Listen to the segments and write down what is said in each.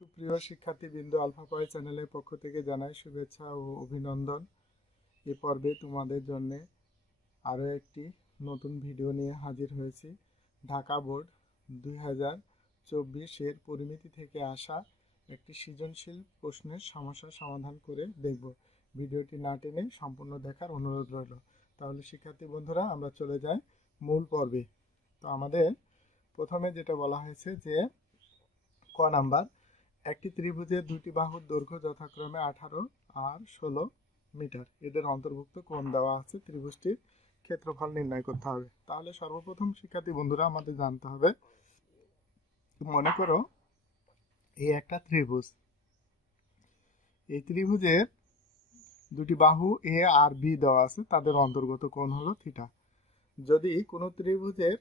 সুপ্রিয় শিক্ষার্থীবৃন্দ, আলফা পয় চ্যানেলের পক্ষ থেকে জানাই শুভেচ্ছা ও অভিনন্দন। এ পর্বে তোমাদের জন্য আরও একটি নতুন ভিডিও নিয়ে হাজির হয়েছি। ঢাকা বোর্ড 2024-এর পরিমিতি থেকে আসা একটি সৃজনশীল প্রশ্নের সমস্যার সমাধান করে দেখব। ভিডিওটি না টেনে সম্পূর্ণ দেখার অনুরোধ রইল। তাহলে শিক্ষার্থী বন্ধুরা, আমরা চলে যাই মূল পর্বে। তো আমাদের প্রথমে যেটা বলা হয়েছে যে ক নাম্বার, একটি ত্রিভুজের দুটি বাহুর দৈর্ঘ্য যথাক্রমে 18 আর 16 মিটার, এদের অন্তর্ভুক্ত কোণ দেওয়া আছে, ত্রিভুজটির ক্ষেত্রফল নির্ণয় করতে হবে। তাহলে সর্বপ্রথম শিক্ষার্থী বন্ধুরা আমাদের জানতে হবে, মনে করো এই একটা ত্রিভুজ, এই ত্রিভুজের দুটি বাহু এ আর বি দেওয়া আছে, তাদের অন্তর্গত কোণ হলো থিটা। যদি কোনো ত্রিভুজের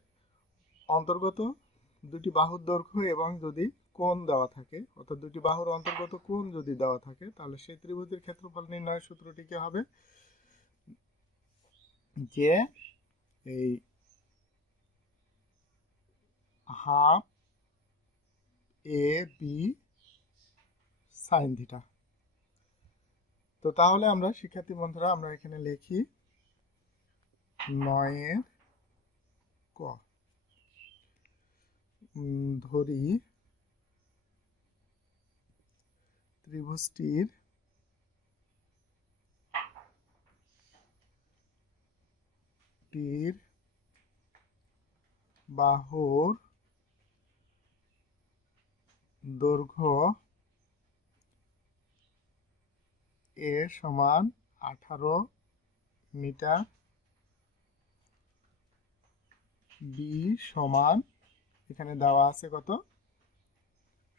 অন্তর্গত দুটি বাহুর দৈর্ঘ্য এবং যদি কোণ দেওয়া থাকে, অর্থাৎ দুটি বাহুর অন্তর্গত কোণ যদি দেওয়া থাকে, তাহলে সেই ত্রিভুজের ক্ষেত্রফল নির্ণয়ের সূত্রটি কি হবে? যে এই half A B sine theta. তো তাহলে আমরা শিক্ষার্থী বন্ধুরা আমরা এখানে লিখি 9 ক, ধরি ত্রিভুজটির বাহুর দৈর্ঘ্য এ সমান 18 মিটার, বি সমান এখানে দেওয়া আছে কত,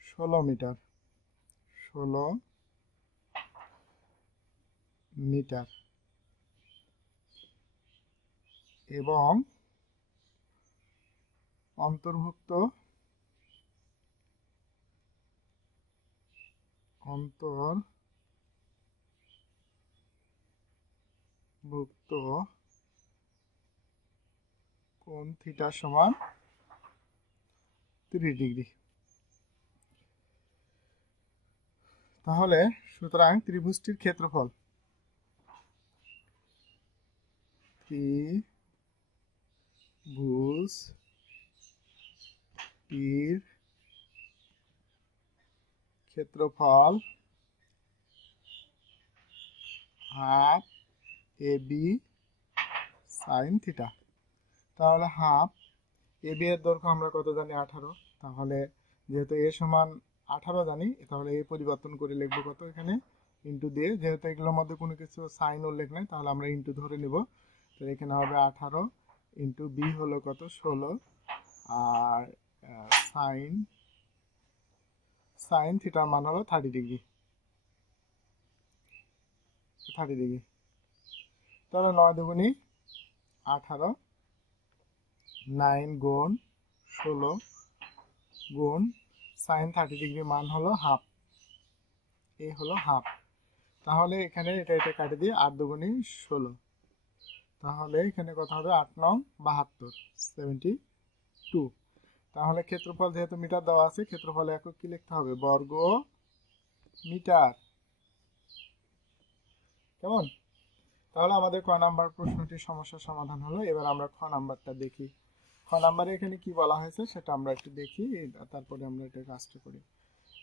16 মিটার, 16 মিটার, এবং অন্তর্ভুক্ত কোণ থিটা সমান 30 ডিগ্রি। তাহলে সুতরাং ত্রিভুজটির ক্ষেত্রফল, ত্রিভুজটির ক্ষেত্রফল half A B sine theta. তাহলে হাফ এ বি এর দৈর্ঘ্য আমরা কত জানি, 18। তাহলে যেহেতু এ সমান 18 জানি, তাহলে এ পরিবর্তন করে লিখবো কত, এখানে ইন্টু দিয়ে, যেহেতু এগুলোর মধ্যে কোনো কিছু সাইন উল্লেখ নেই, তাহলে আমরা ইন্টু ধরে নিব। তো এখানে হবে 18 ইন্টু বি হলো কত, 16, আর সাইন থিটার মান হলো 30 ডিগ্রি। তাহলে 9 দুগুণী 18, 9 গুণ 16 গুণ সাইন 30 ডিগ্রি মান হলো হাফ, এই হলো হাফ। তাহলে এখানে এটা কাটে দিয়ে 8 দুগুণী 16, তাহলে এখানে কত হবে, 8 নং 72, 72। তাহলে ক্ষেত্রফল যেহেতু মিটার দেওয়া আছে, ক্ষেত্রফল একক কি লিখতে হবে, বর্গ মিটার। কেমন? তাহলে আমাদের ক নাম্বার প্রশ্নটির সমস্যার সমাধান হলো। এবার আমরা খ নাম্বারটা দেখি। খ নাম্বারে এখানে কি বলা হয়েছে সেটা আমরা একটু দেখি, তারপরে আমরা এটা কাজটা করি।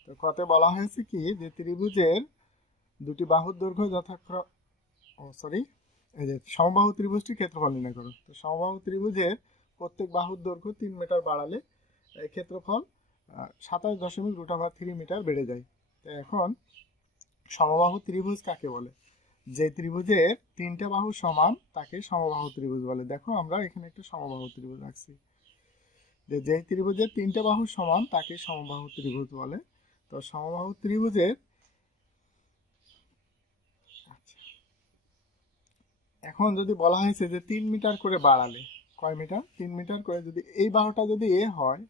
তো খতে বলা হয়েছে কি, যে ত্রিভুজের দুটি বাহুর দৈর্ঘ্য এই যে সমবাহু ত্রিভুজটির ক্ষেত্রফল নির্ণয় করো। তো সমবাহু ত্রিভুজের প্রত্যেক বাহুর দৈর্ঘ্য 3 মিটার বাড়ালে ক্ষেত্রফল 27.3 মিটার বেড়ে যায়। তো এখন সমবাহু ত্রিভুজ কাকে বলে? যে ত্রিভুজের 3টা বাহু সমান তাকে সমবাহু ত্রিভুজ বলে। দেখো আমরা এখানে একটা সমবাহু ত্রিভুজ রাখছি, যে ত্রিভুজের 3টা বাহু সমান তাকে সমবাহু ত্রিভুজ বলে। তো সমবাহু ত্রিভুজের এখন যদি বলা হয়েছে যে 3 মিটার করে বাড়ালে, কয় মিটার, 3 মিটার করে, যদি এই বাহুটা যদি এ হয়,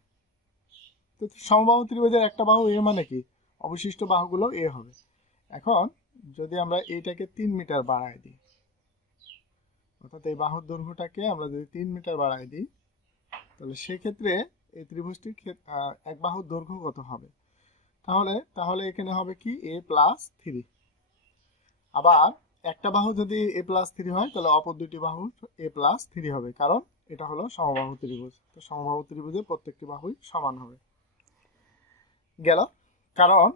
তো সমবাহু ত্রিভুজের একটা বাহু এ মানে কি, অবশিষ্ট বাহুগুলো এ হবে। এখন যদি আমরা এইটাকে 3 মিটার বাড়ায় দিই, অর্থাৎ এই বাহুর দৈর্ঘ্যটাকে আমরা যদি 3 মিটার বাড়ায় দিই, তাহলে সেক্ষেত্রে এই ত্রিভুজটির এক বাহুর দৈর্ঘ্য কত হবে? তাহলে তাহলে এখানে হবে কি a+3। আবার একটা বাহু যদি a+3 হয় তাহলে অপর দুটি বাহু a+3 হবে, কারণ এটা হলো সমবাহু ত্রিভুজ। তো সমবাহু ত্রিভুজের প্রত্যেকটি বাহুই সমান হবে। গেল, কারণ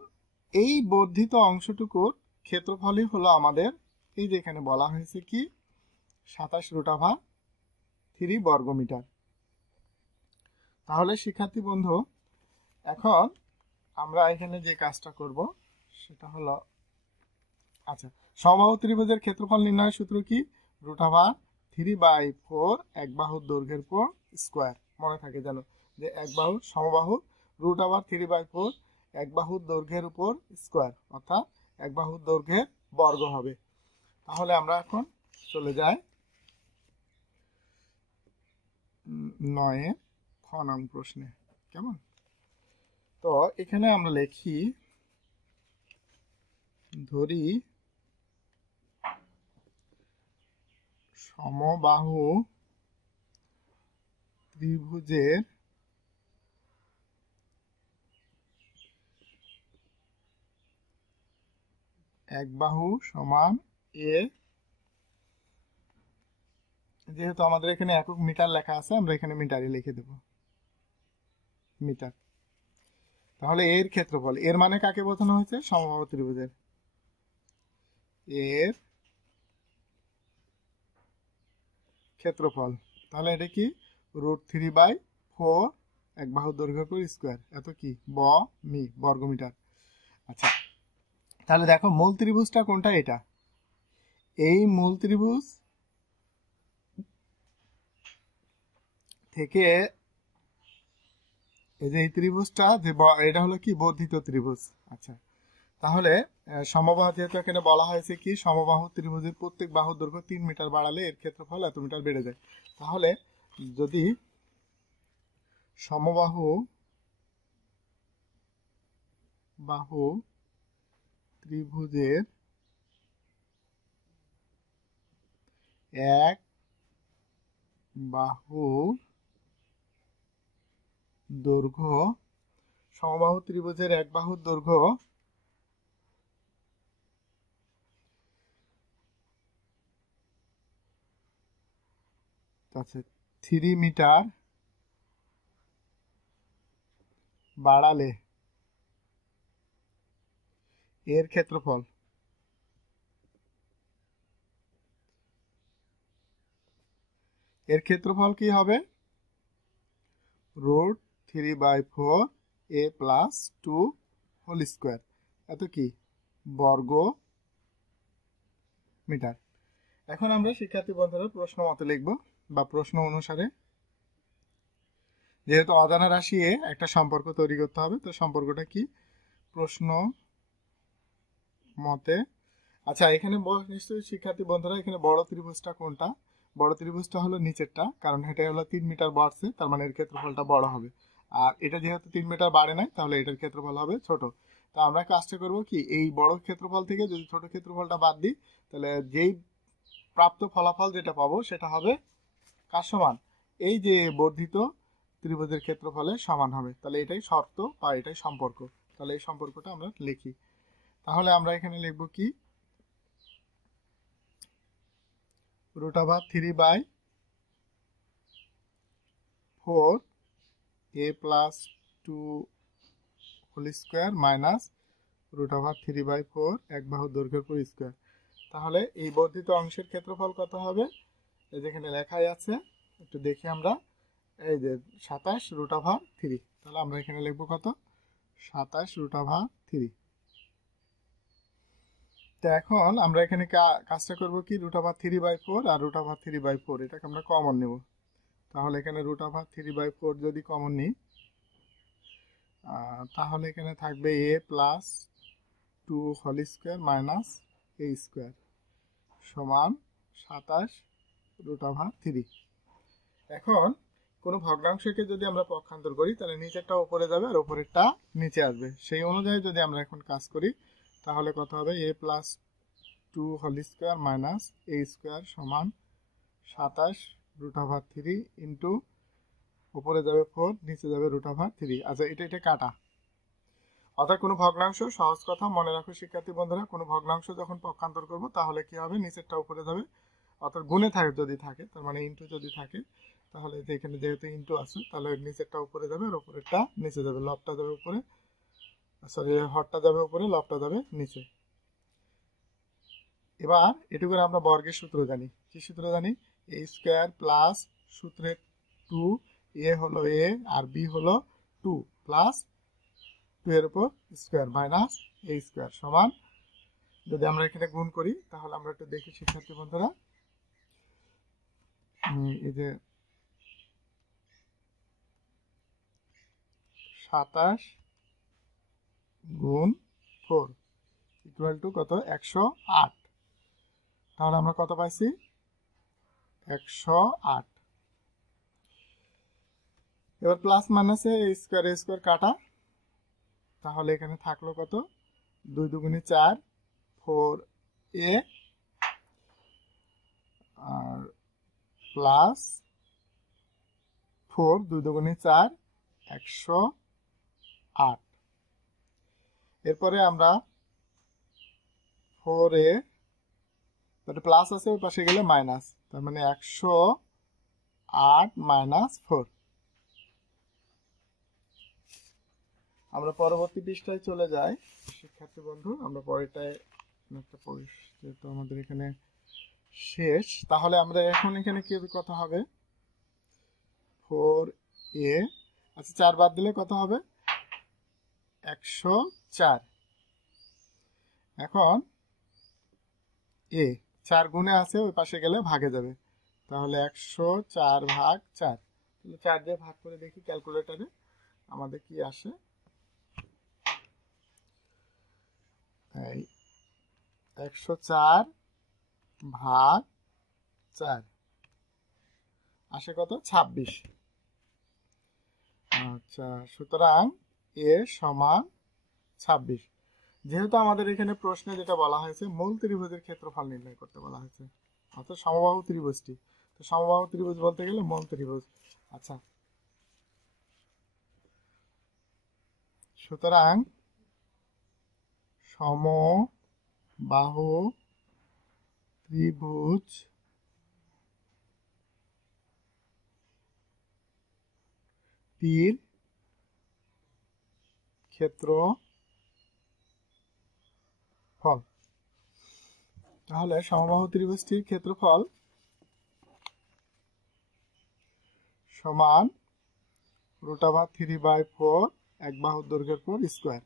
এই বর্ধিত অংশটুকুর ক্ষেত্রফলই হলো আমাদের, এই যে এখানে বলা হয়েছে কি 27√3 বর্গমিটার। তাহলে শিক্ষার্থী বন্ধু, এখন আমরা এখানে যে কাজটা করব সেটা হলো, আচ্ছা, সমবাহু ত্রিভুজের ক্ষেত্রফল নির্ণয়ের সূত্র কি? √3/4 এক বাহুর দৈর্ঘ্যের উপর স্কয়ার। মনে থাকে যেন যে এক বাহু সমবাহু √3/4 এক বাহুর দৈর্ঘ্যের উপর স্কয়ার, অর্থাৎ এক বাহুর দৈর্ঘ্যের বর্গ হবে। তাহলে আমরা এখন চলে যাই 9 খ নং প্রশ্নে। কেমন? তো এখানে আমরা লিখি, ধরি সমবাহু ত্রিভুজের এক বাহু সমান এ, যেহেতু আমাদের এখানে একক মিটার লেখা আছে আমরা এখানে মিটারই লিখে দেব, মিটার। তাহলে এর ক্ষেত্রফল, এর মানে কাকে বোঝানো হয়েছে? সমবাহু ত্রিভুজের এর ক্ষেত্রফল। তাহলে এটা কি? √3/4 এক বাহুর দৈর্ঘ্যের উপর স্কয়ার, এত কি মি বর্গমিটার। আচ্ছা, তাহলে দেখো মূল ত্রিভুজটা কোনটা? এটা এই মূল ত্রিভুজ থেকে এই যে এই ত্রিভুজটা, যে এটা হলো কি বর্ধিত ত্রিভুজ। আচ্ছা, তাহলে সমবাহু, যেহেতু এখানে বলা হয়েছে কি সমবাহু ত্রিভুজের প্রত্যেক বাহুর দৈর্ঘ্য 3 মিটার বাড়ালে এর ক্ষেত্রফল এত মিটার বেড়ে যায়। তাহলে যদি সমবাহু ত্রিভুজের এক বাহুর দৈর্ঘ্য, সমবাহু ত্রিভুজের এক বাহুর দৈর্ঘ্য আচ্ছা 3 মিটার বাড়ালে এর ক্ষেত্রফল কি হবে? √3/4 a+2 হোল স্কয়ার, এত কি বর্গ মিটার। এখন আমরা শিক্ষার্থী বন্ধুরা প্রশ্ন মতে লিখব, বা প্রশ্ন অনুসারে, যেহেতু অজানা রাশি এ একটা সম্পর্ক তৈরি করতে হবে। তো সম্পর্কটা কি? প্রশ্ন মতে, আচ্ছা এখানে নিশ্চয়ই শিক্ষার্থী বন্ধুরা এখানে বড় ত্রিভুজটা কোনটা? বড় ত্রিভুজটা হলো নিচেরটা, কারণ এটা হলো 3 মিটার বাড়ছে, তার মানে এর ক্ষেত্রফলটা বড় হবে। আর এটা যেহেতু 3 মিটার বাড়ে নাই, তাহলে এটার ক্ষেত্রফল হবে ছোট। তো আমরা কাজটা করব কি, এই বড় ক্ষেত্রফল থেকে যদি ছোট ক্ষেত্রফলটা বাদ দিই, তাহলে যেই প্রাপ্ত ফলাফল যেটা পাবো সেটা হবে কার সমান? এই যে বর্ধিত ত্রিভুজের ক্ষেত্রফলের সমান হবে। তাহলে এটাই শর্ত বা এটাই সম্পর্ক। তাহলে এই সম্পর্কটা আমরা লিখি। তাহলে আমরা এখানে লিখব কি, √3/4 a+2 হোল স্কয়ার মাইনাস √3/4 এক বাহুর দৈর্ঘ্যের উপর স্কয়ার। তাহলে এই বর্ধিত অংশের ক্ষেত্রফল কত হবে? এই যেখানে লেখাই আছে, একটু দেখি আমরা, এই যে 27√3। তাহলে আমরা এখানে লিখবো কত? 27√3। তো এখন আমরা এখানে কাজটা করব কি, √3/4 আর √3/4 এটাকে আমরা কমন নেব। তাহলে এখানে √3/4 যদি কমন নিই, তাহলে এখানে থাকবে a+2 whole square minus a square সমান 27√3। এখন কোনো ভগ্নাংশকে যদি আমরা পক্ষান্তর করি, তাহলে নিচেরটা উপরে যাবে আর উপরেরটা নিচে আসবে। সেই অনুযায়ী যদি আমরা এখন কাজ করি, তাহলে কত হবে? a+2 whole square minus a square সমান 27√3 ইন্টু উপরে যাবে 4, নিচে যাবে √3। আচ্ছা, এটা কাটা, অর্থাৎ কোনো ভগ্নাংশ, সহজ কথা মনে রাখো শিক্ষার্থী বন্ধুরা, কোনো ভগ্নাংশ যখন পক্ষান্তর করব তাহলে কি হবে, নিচেরটা উপরে যাবে। অর্থাৎ গুণে থাকে যদি থাকে, তার মানে ইন্টু যদি থাকে, তাহলে এখানে যেহেতু ইন্টু আছে তাহলে নিচেরটা উপরে যাবে আর উপরেরটা নিচে যাবে, লবটা যাবে উপরে, সরি হরটা যাবে উপরে, লবটা যাবে নিচে। এবার এটুকু আমরা বর্গের সূত্র জানি। কি সূত্র জানি? এ স্কোয়ার প্লাস সূত্রের 2, এ হলো এ আর বি হলো 2 প্লাস 2 এর উপর স্কোয়ার মাইনাস এ স্কোয়ার সমান, যদি আমরা এখানে গুণ করি তাহলে আমরা একটু দেখি শিক্ষার্থী বন্ধুরা, এই যে 27 গুণ 4 ইকুয়াল টু কত? 108। তাহলে আমরা কত পাইছি? 108। এবার প্লাস মাইনাসে স্কোয়ার কাটা, তাহলে এখানে থাকলো কত? 2 দুগুণে 4, 4a আর প্লাস 4 2 দুগুণে 4, 108। এরপরে আমরা 4a প্লাস আছে ওই পাশে গেলে মাইনাস, তার মানে 108 মাইনাস 4। আমরা পরবর্তী পৃষ্ঠায় চলে যাই শিক্ষার্থী বন্ধু, আমরা পরেরটায় একটা যেহেতু আমাদের এখানে শেষ, তাহলে আমরা এখন এখানে কি কত হবে? 4a, আচ্ছা 4 বাদ দিলে কত হবে? 104। এখন এ 4 গুণে আছে ওই পাশে গেলে ভাগে যাবে, তাহলে 104 ভাগ 4, তাহলে 4 দিয়ে ভাগ করে দেখি ক্যালকুলেটরে আমাদের কি আসে। এই 104 ভাগ 4 আসে কত? 26। আচ্ছা, সুতরাং এ সমান 26। যেহেতু আমাদের এখানে প্রশ্নে যেটা বলা হয়েছে মূল ত্রিভুজের ক্ষেত্রফল নির্ণয় করতে বলা হয়েছে, অর্থাৎ সমবাহু ত্রিভুজটি, তো সমবাহু ত্রিভুজ বলতে গেলে মূল ত্রিভুজ। আচ্ছা, সুতরাং সমবাহু ত্রিভুজ টির ক্ষেত্রফল, তাহলে সমবাহু ত্রিভুজটির ক্ষেত্রফল সমান √3/4 এক বাহুর দৈর্ঘ্যের পর স্কোয়ার।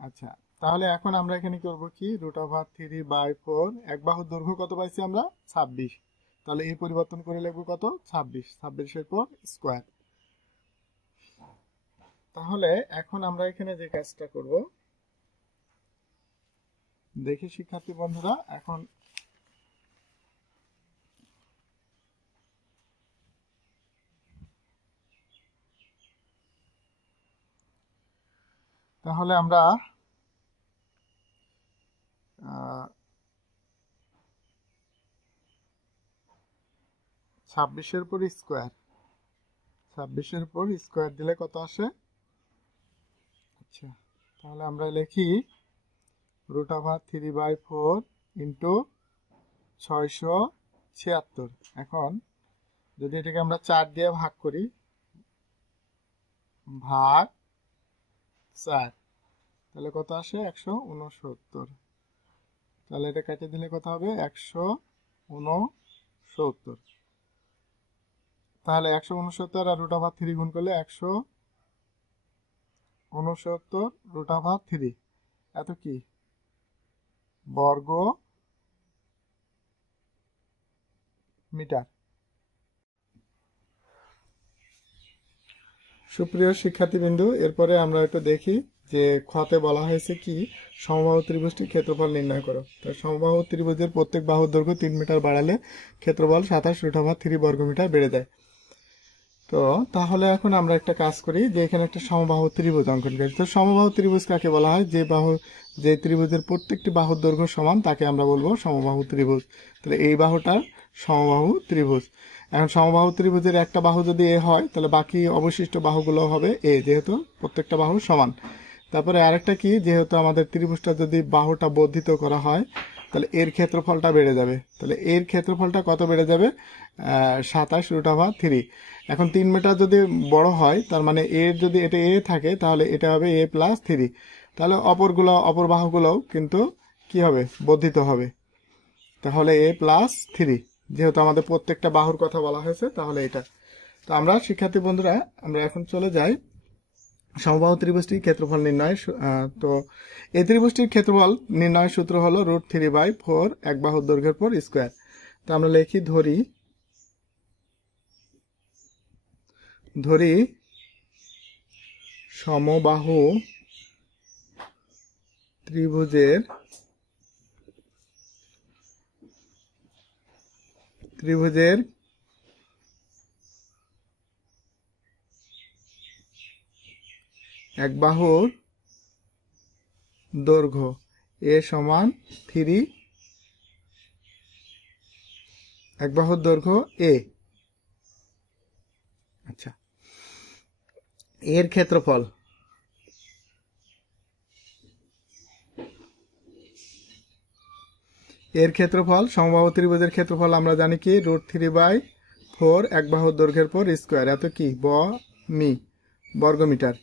আচ্ছা, তাহলে এখন আমরা এখানে করব কি? √3/4 এক বাহুর দৈর্ঘ্য কত পাইছি আমরা? 26। তাহলে এই পরিবর্তন করে লিখব কত? 26, 26 এর পর স্কোয়ার। তাহলে এখন আমরা এখানে যে কাজটা করব দেখি শিক্ষার্থী বন্ধুরা, এখন তাহলে আমরা 26-এর উপর স্কোয়ার, 26-এর উপর স্কোয়ার দিলে কত আসে? আচ্ছা, তাহলে আমরা লিখি √3/4 ইন্টু 676। এখন যদি এটাকে আমরা 4 দিয়ে ভাগ করি, ভাগ 4, তাহলে কত আসে? 169। তাহলে এটা কেটে দিলে কত হবে? 169। তাহলে 169 আর √3 গুণ করলে 169 √3, এত কি? বর্গ মিটার। সুপ্রিয় শিক্ষার্থীবৃন্দ, এরপরে আমরা একটু দেখি যে খতে বলা হয়েছে কি? সমবাহু ত্রিভুজটির ক্ষেত্রফল নির্ণয় করো। তো সমবাহু ত্রিভুজের প্রত্যেক বাহুর দৈর্ঘ্য 3 মিটার বাড়ালে ক্ষেত্রফল 27 √3 বর্গমিটার বেড়ে যায়। তো তাহলে এখন আমরা একটা কাজ করি যে এখানে একটা সমবাহু ত্রিভুজ অঙ্কন করি। তো সমবাহু ত্রিভুজ কাকে বলা হয়? যে ত্রিভুজের প্রত্যেকটি বাহুর দৈর্ঘ্য সমান তাকে আমরা বলবো সমবাহু ত্রিভুজ। তাহলে এই বাহুটার সমবাহু ত্রিভুজ। এখন সমবাহু ত্রিভুজের একটা বাহু যদি এ হয় তাহলে বাকি অবশিষ্ট বাহুগুলো হবে এ, যেহেতু প্রত্যেকটা বাহু সমান। তারপরে আরেকটা কি, যেহেতু আমাদের ত্রিভুজটা যদি বাহুটা বর্ধিত করা হয় তাহলে এর ক্ষেত্রফলটা বেড়ে যাবে। তাহলে এর ক্ষেত্রফলটা কত বেড়ে যাবে? 27√3। এখন 3 মিটার যদি বড় হয় তার মানে এর যদি এটা এ থাকে তাহলে এটা হবে a+3। তাহলে অপর বাহুগুলোও কিন্তু কি হবে? বর্ধিত হবে। তাহলে a+3, যেহেতু আমাদের প্রত্যেকটা বাহুর কথা বলা হয়েছে তাহলে এটা। তো আমরা শিক্ষার্থী বন্ধুরা আমরা এখন চলে যাই সমবাহু ত্রিভুজটির ক্ষেত্রফল নির্ণয়। তো এই ত্রিভুজটির ক্ষেত্রফল নির্ণয়ের সূত্র হলো √3/4 এক বাহুর দৈর্ঘ্যের পর স্কয়ার। তো আমরা লিখি ধরি সমবাহু ত্রিভুজের এক বাহুর দৈর্ঘ্য a সমান 3, এক বাহুর দৈর্ঘ্য a। আচ্ছা, এর ক্ষেত্রফল সমবাহু ত্রিভুজের ক্ষেত্রফল আমরা জানি কি √3/4 এক বাহুর দৈর্ঘ্যের পর স্কয়ার, এত কি বর্গমিটার।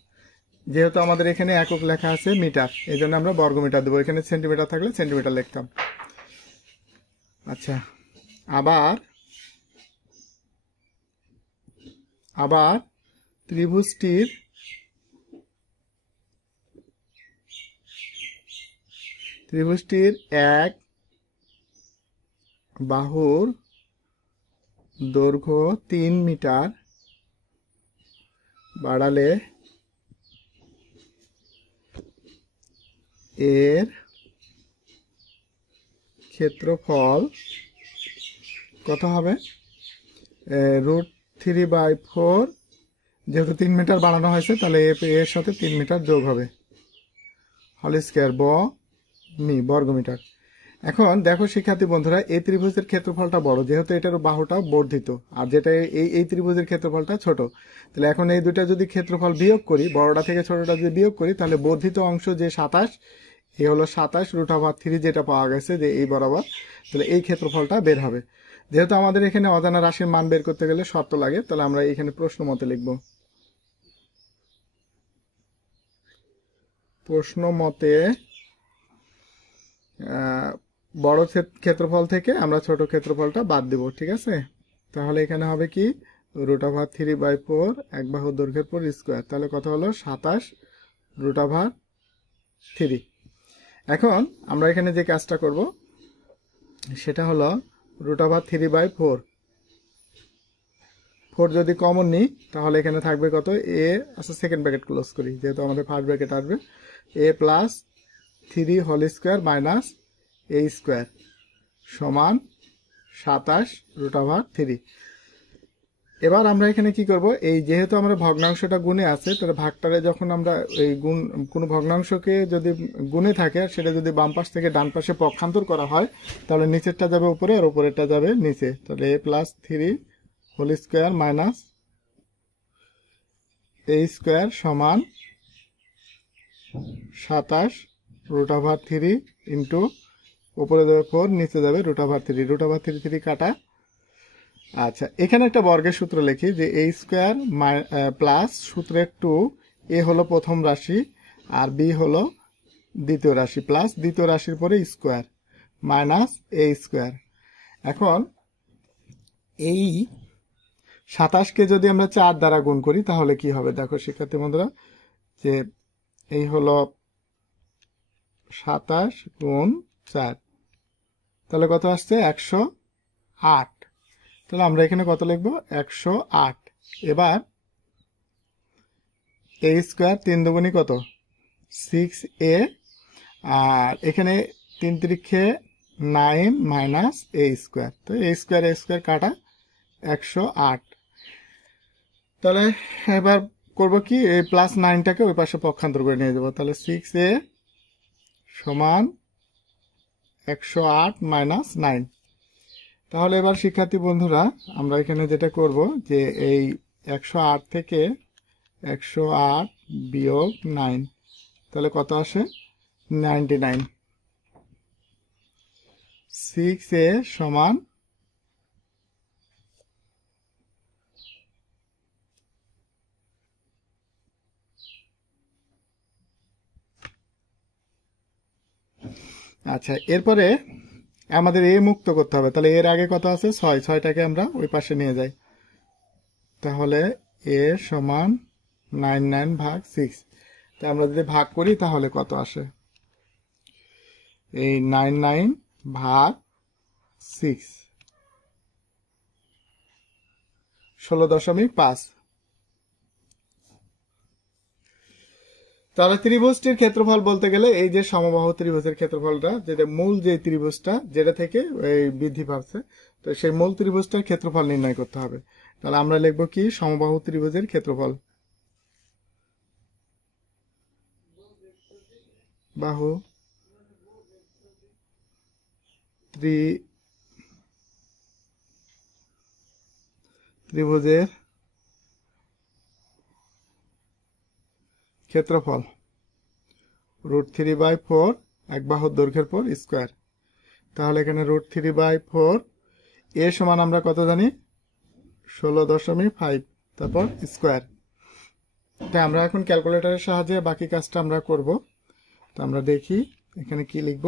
যেহেতু আমাদের এখানে একক লেখা আছে মিটার, এই জন্য আমরা বর্গমিটার দেবো। এখানে সেন্টিমিটার থাকলে সেন্টিমিটার লিখতাম। আচ্ছা, আবার ত্রিভুজটির এক বাহুর দৈর্ঘ্য 3 মিটার বাড়ালে এর ক্ষেত্রফল কত হবে? √3/4, যেহেতু 3 মিটার বাড়ানো হয়েছে তাহলে এর সাথে 3 মিটার যোগ হবে, হোল স্কয়ার বর্গমিটার। এখন দেখো শিক্ষার্থী বন্ধুরা, এই ত্রিভুজের ক্ষেত্রফলটা বড়, যেহেতু এটার বাহুটা বর্ধিত, আর যেটা এই ত্রিভুজের ক্ষেত্রফলটা ছোট। তাহলে এখন এই দুইটা যদি ক্ষেত্রফল বিয়োগ করি, বড়টা থেকে ছোটটা যদি বিয়োগ করি, তাহলে বর্ধিত অংশ যে 27, এ হলো 27√3 যেটা পাওয়া গেছে যে এই বরাবর, তাহলে এই ক্ষেত্রফলটা বের হবে। যেহেতু আমাদের এখানে অজানা রাশির মান বের করতে গেলে শর্ত লাগে, তাহলে আমরা এখানে প্রশ্ন মতে লিখব। প্রশ্ন মতে বড় ক্ষেত্রফল থেকে আমরা ছোট ক্ষেত্রফলটা বাদ দেব, ঠিক আছে? তাহলে এখানে হবে কি √3/4 এক বাহুর দৈর্ঘ্যের পর স্কয়ার, তাহলে কত হলো 27√3। এখন আমরা এখানে যে কাজটা করব সেটা হলো √3/4 যদি কমন নিই তাহলে এখানে থাকবে কত? আচ্ছা, সেকেন্ড ব্র্যাকেট ক্লোজ করি, যেহেতু আমাদের ফার্স্ট ব্র্যাকেট আসবে a+3 whole square minus a square সমান 27√3। এবার আমরা এখানে কি করব? এই যেহেতু আমরা ভগ্নাংশটা গুণে আছে, তাহলে ভাগটারে যখন আমরা এই কোনো ভগ্নাংশকে যদি গুণে থাকে আর সেটা যদি বাম পাশ থেকে ডান পাশে পক্ষান্তর করা হয়, তাহলে নিচেরটা যাবে উপরে আর উপরেরটা যাবে নিচে। তাহলে a+3 whole square minus a square সমান 27√3 ইন্টু উপরে যাবে 4, নিচে যাবে √3 কাটা। আচ্ছা, এখানে একটা বর্গের সূত্র লিখি যে a স্কয়ার প্লাস সূত্রের 2, a হলো প্রথম রাশি আর b হলো দ্বিতীয় রাশি, প্লাস দ্বিতীয় রাশির পরে স্কয়ার মাইনাস a স্কয়ার। এখন এই 27কে যদি আমরা 4 দ্বারা গুণ করি তাহলে কি হবে? দেখো শিক্ষার্থী বন্ধুরা, যে এই হলো 27 গুণ 4, তাহলে কত আসছে? 108। তাহলে আমরা এখানে কত লিখবো? 108। এবার a স্কয়ার 3 দুগুণী কত? 6a, আর এখানে 3 3 9 মাইনাস a স্কয়ার, তো a স্কয়ার কাটা 108। তাহলে এবার করব কি, এই প্লাস 9টাকে ওই পাশে পক্ষান্তর করে নিয়ে যাবো, তাহলে 6a সমান 108 মাইনাস 9। তাহলে এবার শিক্ষার্থী বন্ধুরা আমরা এখানে যেটা করব যে এই 108 থেকে 108 বিয়োগ 9, তাহলে কত আসে 99। 6a সমান আচ্ছা, এরপরে আমাদের এ মুক্ত করতে হবে। তাহলে এর আগে কত আছে 6, 6টাকে আমরা ওই পাশে নিয়ে যাই। তাহলে এ সমান 99 ভাগ 6। তা আমরা যদি ভাগ করি তাহলে কত আসে, এই 99 ভাগ 6 16.5। তাহলে ত্রিভুজটির ক্ষেত্রফল বলতে গেলে এই যে সমবাহু ত্রিভুজের ক্ষেত্রফলটা, যেটা মূল যে ত্রিভুজটা যেটা থেকে এই বৃদ্ধি পাচ্ছে, তো সেই মূল ত্রিভুজটার ক্ষেত্রফল নির্ণয় করতে হবে। তাহলে আমরা লিখব কি, সমবাহু ত্রিভুজের ক্ষেত্রফল, বাহু ত্রিভুজের ক্ষেত্রফল √3/4 এক বাহুর দৈর্ঘ্যের পর স্কয়ার। তাহলে এখানে √3/4 এ সমান আমরা কত জানি 16.5, তারপর স্কয়ার। তাই আমরা এখন ক্যালকুলেটরের সাহায্যে বাকি কাজটা আমরা করব। তো আমরা দেখি এখানে কি লিখব,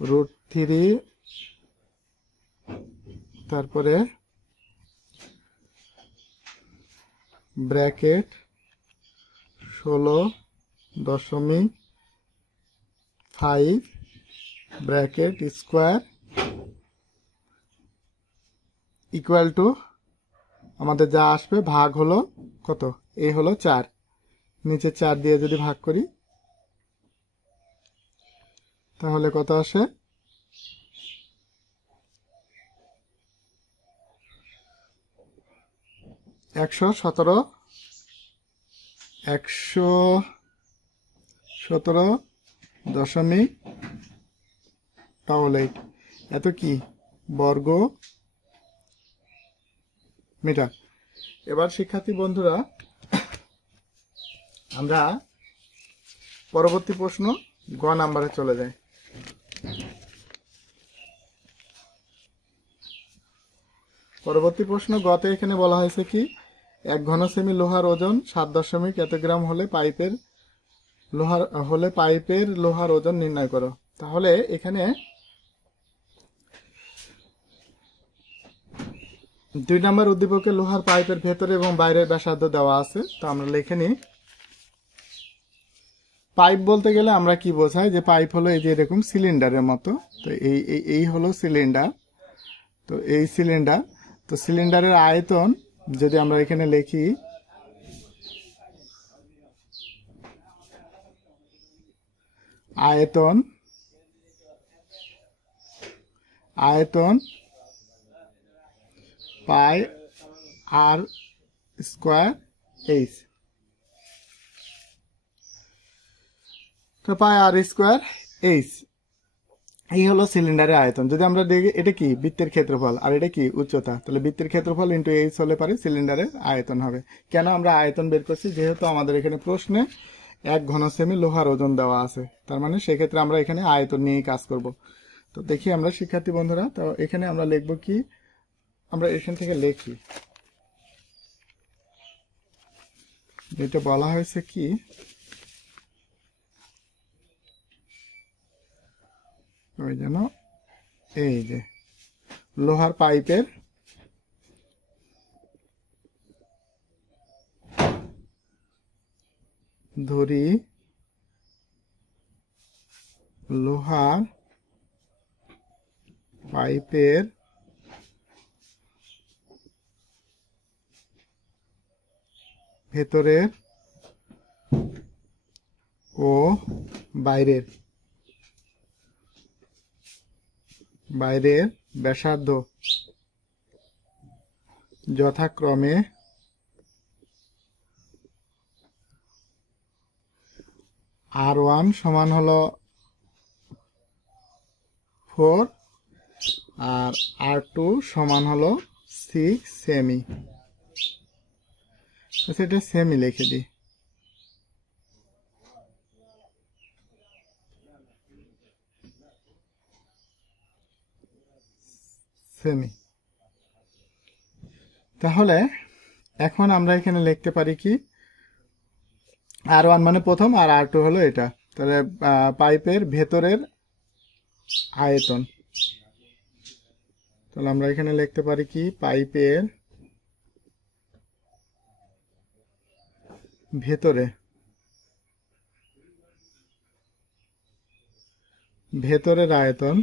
√3 তারপরে bracket 16.5 bracket square equal to আমাদের যা আসবে ভাগ হলো কত, এই হলো 4, নিচে 4 দিয়ে যদি ভাগ করি তাহলে কত আসে, 117.8 এত কি বর্গ মিটার। এবার শিক্ষার্থী বন্ধুরা আমরা পরবর্তী প্রশ্ন গ নাম্বারে চলে যাই। পরবর্তী প্রশ্ন গতে এখানে বলা হয়েছে কি, 1 ঘন সেমি লোহার ওজন 7 এত গ্রাম হলে পাইপের লোহার ওজন নির্ণয় করো। তাহলে এখানে 2 নম্বর উদ্দীপকে লোহার পাইপের ভেতরে এবং বাইরের ব্যাসার্ধ দেওয়া আছে। তো আমরা লিখে নিই, পাইপ বলতে গেলে আমরা কি বোঝাই, যে পাইপ হলো এই যে এরকম সিলিন্ডারের মতো। তো এই হলো সিলিন্ডার। তো এই সিলিন্ডার, তো সিলিন্ডারের আয়তন যদি আমরা এখানে লিখি, আয়তন পাই আর স্কয়ার এইচ। তো পাই আর স্কয়ার এইচ, এই হলো সিলিন্ডারের আয়তন। যদি আমরা দেখি এটা কি বৃত্তের ক্ষেত্রফল আর এটা কি উচ্চতা, তাহলে বৃত্তের ক্ষেত্রফল ইন্টু এইচ হলে পারে সিলিন্ডারের আয়তন হবে। কেন আমরা আয়তন বের করছি, যেহেতু আমাদের এখানে প্রশ্নে 1 ঘন সেমি লোহার ওজন দেওয়া আছে, তার মানে সেক্ষেত্রে আমরা এখানে আয়তন নিয়েই কাজ করব। তো দেখি আমরা শিক্ষার্থী বন্ধুরা, তো এখানে আমরা লিখব কি, আমরা এখান থেকে লিখি যেটা বলা হয়েছে কি, ওই যেন এই যে লোহার পাইপের ধরি লোহার পাইপের ভেতরের ও বাইরের ব্যাসার্ধ যথাক্রমে R1 সমান হলো 4 আর R2 সমান হলো 6 সেমি। এটা সেমি লিখে দিই। সেমি। তাহলে এখন আমরা এখানে লিখতে পারি কি, R1 মানে প্রথম আর R2 হলো এটা। তাহলে পাইপের ভেতরের আয়তন, তাহলে আমরা এখানে লিখতে পারি কি, পাইপের ভেতরের আয়তন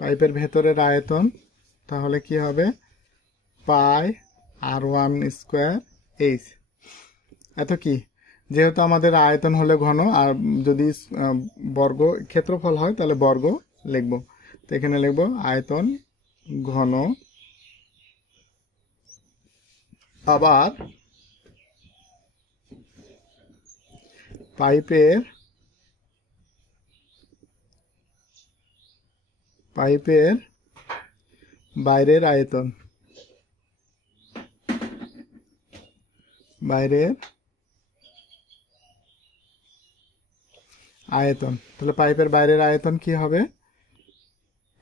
পাইপের ভেতরের আয়তন তাহলে কি হবে, পাই R1 স্কোয়ার এইচ। এত কি, যেহেতু আমাদের আয়তন হলে ঘন, আর যদি বর্গ ক্ষেত্রফল হয় তাহলে বর্গ লিখব। তো এখানে লিখব আয়তন ঘন, আবার পাইপের বাইরের আয়তন, তাহলে পাইপের বাইরের আয়তন কি হবে,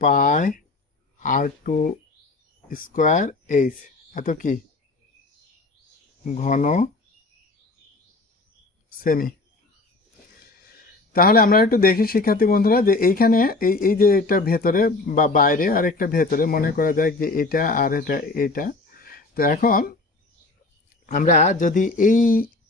পাই R2 স্কোয়ার এইচ। এত কি, ঘন সেমি। তাহলে আমরা একটু দেখি শিক্ষার্থী বন্ধুরা, যে এইখানে এই যে এটা ভেতরে বা বাইরে আর একটা ভেতরে, মনে করা যায় যে এটা আর এটা। তো এখন আমরা যদি এই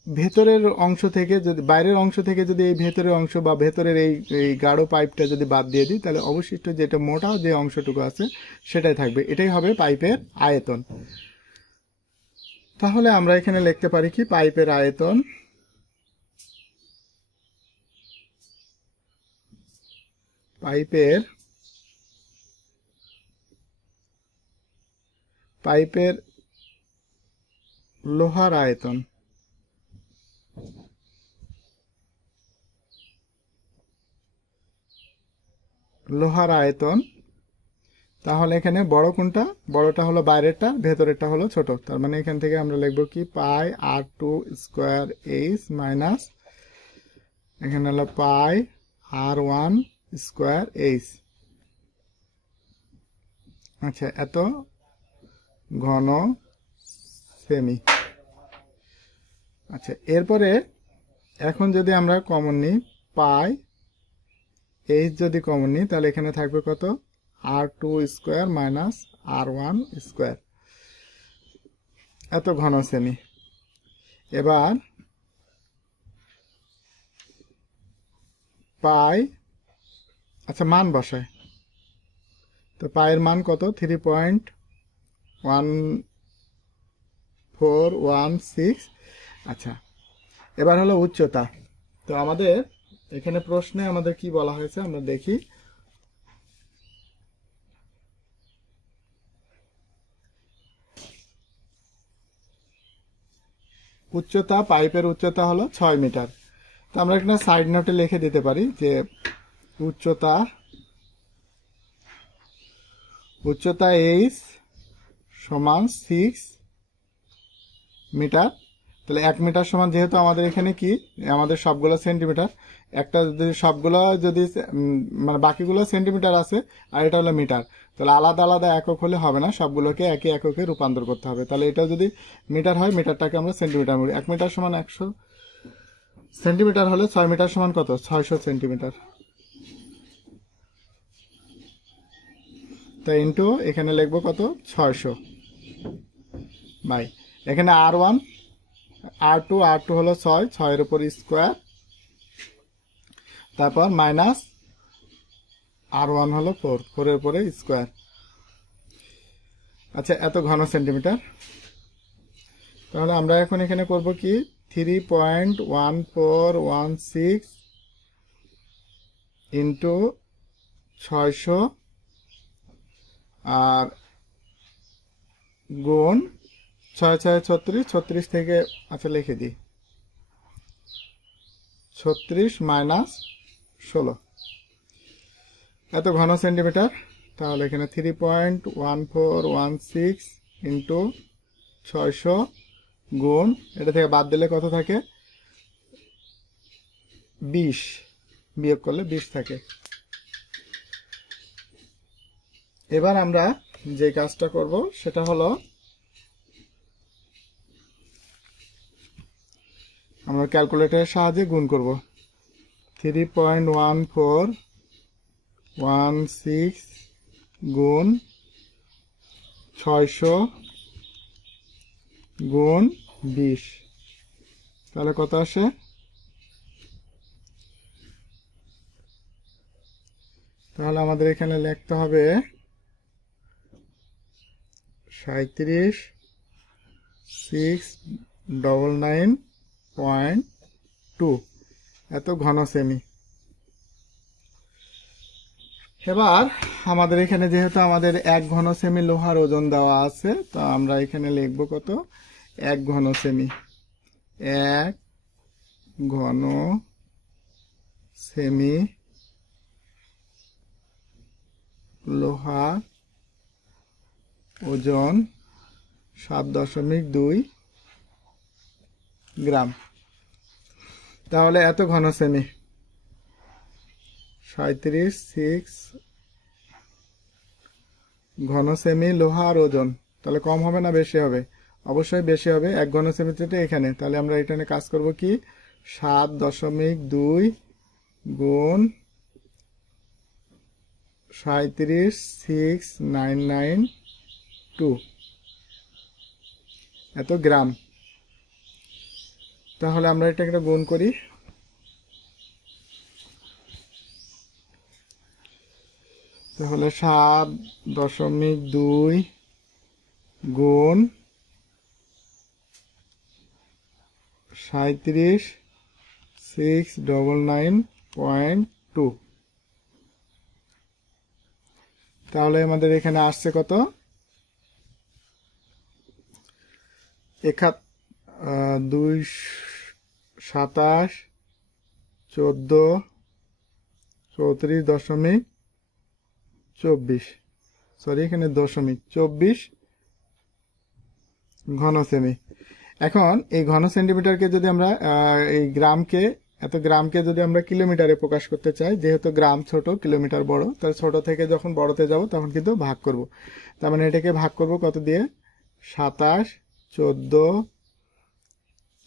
ভেতরের অংশ থেকে, যদি বাইরের অংশ থেকে যদি এই ভেতরের অংশ বা ভেতরের এই গাঢ় পাইপটা যদি বাদ দিয়ে দিই, তাহলে অবশিষ্ট যেটা মোটা যে অংশটুকু আছে সেটাই থাকবে। এটাই হবে পাইপের আয়তন। তাহলে আমরা এখানে লিখতে পারি কি, পাইপের আয়তন পাইপের লোহার আয়তন, তাহলে এখানে বড় কোনটা, বড়টা হলো বাইরেরটা, ভেতরেরটা হলো ছোট। তার মানে এখান থেকে আমরা লিখবো কি, পাই R2 স্কোয়ার এইচ মাইনাস এখানে হলো পাই R1 স্কোয়ার এইচ। আচ্ছা, এত ঘন সেমি। আচ্ছা, এরপরে এখন যদি আমরা কমন নিই, পাই এইচ যদি কমন নিই, তাহলে এখানে থাকবে কত, R2 square minus R1 square, এত ঘন সেমি। এবার পাই, আচ্ছা মান বসায়, তো পায়ের মান কত, 3.1416। আচ্ছা, এবার হলো উচ্চতা। তো আমাদের এখানে প্রশ্নে আমাদের কি বলা হয়েছে আমরা দেখি। উচ্চতা, পাইপের উচ্চতা হলো 6 মিটার। তো আমরা এখানে সাইড নোটে লিখে দিতে পারি যে উচ্চতা এইচ সমান 6 মিটার। তাহলে 1 মিটার সমান, যেহেতু আমাদের এখানে কি, আমাদের সবগুলো সেন্টিমিটার, একটা যদি সবগুলো যদি মানে বাকিগুলো সেন্টিমিটার আছে আর এটা হলো মিটার, তাহলে আলাদা আলাদা একক হলে হবে না, সবগুলোকে একই এককে রূপান্তর করতে হবে। তাহলে এটা যদি মিটার হয়, মিটারটাকে আমরা সেন্টিমিটার বলি। 1 মিটার সমান 100 সেন্টিমিটার হলে 6 মিটার সমান কত, 600 সেন্টিমিটার। তাই ইন্টু এখানে লিখবো কত, 600 বাই এখানে R1 R2 হলো 6 এর উপর স্কোয়ার, তারপর মাইনাস R1 হলো 4 এর উপরে স্কোয়ার। আচ্ছা, এত ঘন সেন্টিমিটার। তাহলে আমরা এখন এখানে করব কি, 3.1416 ইন্টু 600 আর গুণ 6 6 36 থেকে, আচ্ছা লিখে দিই, 36 মাইনাস 16 এত ঘন সেন্টিমিটার। তাহলে এখানে 3.1416 ইন্টু 600 গুণ, এটা থেকে বাদ দিলে কত থাকে? 20, বিয়োগ করলে 20 থাকে। এবার আমরা যে কাজটা করব সেটা হলো আমরা ক্যালকুলেটরের সাহায্যে গুণ করব। 3.1416 গুণ 600 গুণ 20, তাহলে কত আসে? তাহলে আমাদের এখানে লিখতে হবে 37,699.2 এত ঘন সেমি। এবার আমাদের এখানে যেহেতু আমাদের 1 ঘন সেমি লোহার ওজন দেওয়া আছে, তো আমরা এখানে লিখব কত? 1 ঘন সেমি। 1 ঘন সেমি লোহার ওজন 7.2 গ্রাম। তাহলে এত ঘন সেমি 37,6 ঘন সেমি লোহার ওজন, তাহলে কম হবে না বেশি হবে? অবশ্যই বেশি হবে। 1 ঘন সেমি থেকে এখানে, তাহলে আমরা এখানে কাজ করব কি? 7.2 গুণ 37,699.2 এত গ্রাম। তাহলে আমরা এটাকে গুণ করি। তাহলে 7.2 গুণ 37,699.2, তাহলে আমাদের এখানে আসছে কত? 27, 14, 34.24, সরি এখানে 0.24 ঘন সেমি। এখন এই ঘন সেন্টিমিটারকে যদি আমরা এই গ্রামকে, এত গ্রামকে যদি আমরা কিলোমিটারে প্রকাশ করতে চাই, যেহেতু গ্রাম ছোট কিলোমিটার বড়, তাহলে ছোট থেকে যখন বড়তে যাব তখন কিন্তু ভাগ করব। তার মানে এটাকে ভাগ করব কত দিয়ে? 27, 14,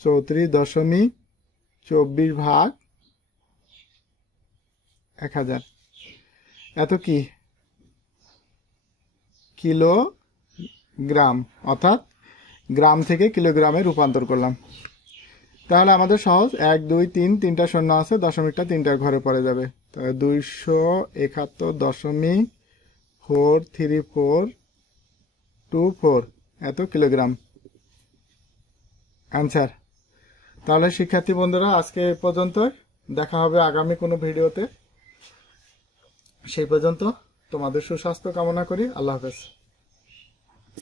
34.24 ভাগ 1000 এত কি? কিলোগ্রাম, অর্থাৎ গ্রাম থেকে কিলোগ্রামে রূপান্তর করলাম। তাহলে আমাদের সহজ, 1, 2, 3, 3টা শূন্য আছে, দশমিকটা 3টার ঘরে পড়ে যাবে। তাহলে 271.43424 এত কিলোগ্রাম অ্যান্সার। তাহলে শিক্ষার্থী বন্ধুরা আজকে এ পর্যন্ত, দেখা হবে আগামী কোনো ভিডিওতে। সেই পর্যন্ত তোমাদের সুস্বাস্থ্য কামনা করি। আল্লাহ হাফেজ।